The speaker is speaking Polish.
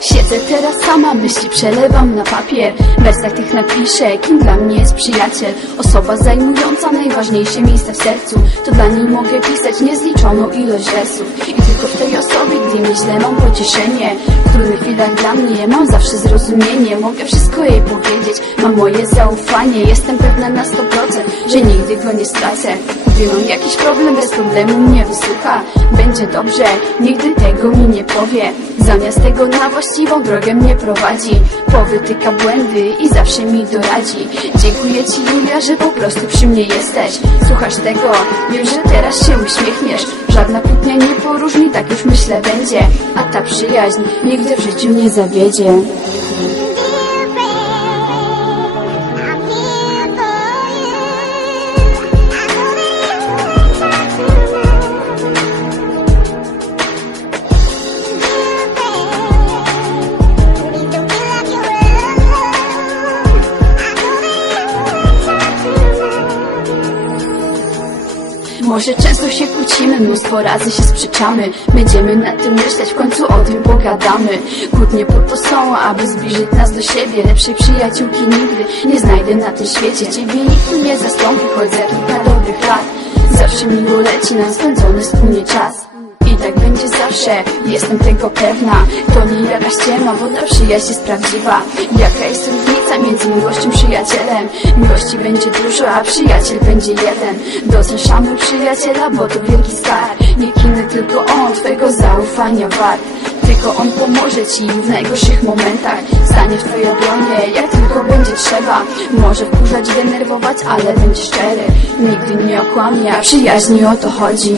Siedzę teraz sama, myśli przelewam na papier. Wersach tych napiszę, kim dla mnie jest przyjaciel. Osoba zajmująca najważniejsze miejsce w sercu. To dla niej mogę pisać niezliczoną ilość wersów. I tylko w tej osobie, gdy mam pocieszenie W trudnych chwilach dla mnie mam zawsze zrozumienie. Mogę wszystko jej powiedzieć, mam moje zaufanie. Jestem pewna na 100%, że nigdy go nie stracę. Gdy mam jakiś problem, bez problemu mnie wysłucha Będzie dobrze, nigdy tego mi nie powie. Zamiast tego na właściwą drogę mnie prowadzi. Powytyka błędy i zawsze mi doradzi. Dziękuję Ci Julia, że po prostu przy mnie jesteś. Słuchasz tego, wiem, że teraz się uśmiechniesz. Żadna kłótnia nie poróżni, tak już myślę będzie A ta przyjaźń nigdy w życiu nie zawiedzie Może często się kłócimy, mnóstwo razy się sprzeczamy. Będziemy nad tym myśleć, w końcu o tym pogadamy. Kłótnie po to są, aby zbliżyć nas do siebie. Lepszej przyjaciółki nigdy nie znajdę na tym świecie. Ciebie nikt nie zastąpi, choć za kilka dobrych lat. Zawsze miło leci nam spędzony wspólnie czas zawsze, jestem tego pewna. To nie jakaś ściema, bo ta przyjaźń jest prawdziwa. Jaka jest różnica między miłością przyjacielem? Miłości będzie dużo, a przyjaciel będzie jeden. Doceń przyjaciela, bo to wielki skarb. Nikt inny, tylko on, twojego zaufania wart. Tylko on pomoże ci w najgorszych momentach. Stanie w twojej obronie, jak tylko będzie trzeba. Może wkurzać, denerwować, ale będzie szczery. Nigdy nie okłamie, a przyjaźni o to chodzi